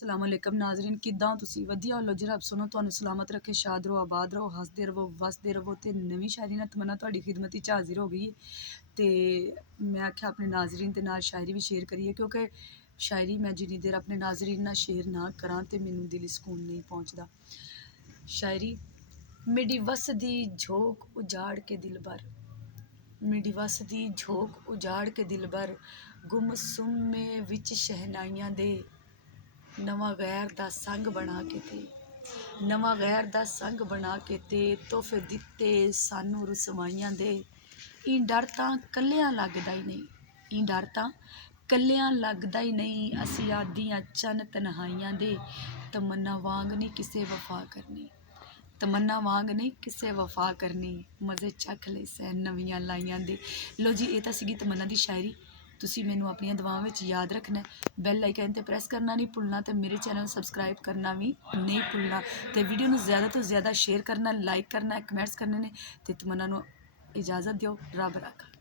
सलामुअलैकुम नाजरीन किद्दां तुसी वधिया हो लो जी रब सुनो तुहानू सलामत रखे शाद रहो आबाद रहो हसदे रहो वसदे रहो ते नवीं शायरी नाल तमन्ना तुहाडी खिदमत च हाजिर हो गई ते मैं आख्या अपने नाजरीन के नाल शायरी भी शेयर करिए क्योंकि शायरी मैं जिन्नी देर अपने नाजरीन नाल शेयर ना करां ते मैनू दिली सुकून नहीं पहुँचता। शायरी मेरी वसदी झोंक उजाड़ के दिल भर मेरी वसदी झोंक उजाड़ के दिल भर गुमसुम में विच शहनाइयां दे नवा गैर दा संग बना के ते नवा गैर दा संग बना के ते तोहफे दिते सानू रसवाइयां दे ई डर तां कल्लियां लगदा ही नहीं ई डर तां कल्लियां लगदा ही नहीं असी आदियां चन तन्हाइयां दे तमन्ना वांग नहीं किसे वफा करनी तमन्ना वांग नहीं किसे वफा करनी मज़े चख ले सै नवियां लाइयां दे। लो जी ये तां सीगी तमन्ना दी शायरी तुसी मैनू अपनियां दुआवां विच याद रखना बैल आइकन ते प्रेस करना नहीं भुलना ते मेरे चैनल सबसक्राइब करना भी नहीं भुलना ते वीडियो नू ज़्यादा तो ज़्यादा शेयर करना लाइक करना कमेंट्स करने ने ते तमन्ना नू इजाज़त दिओ रब रखा।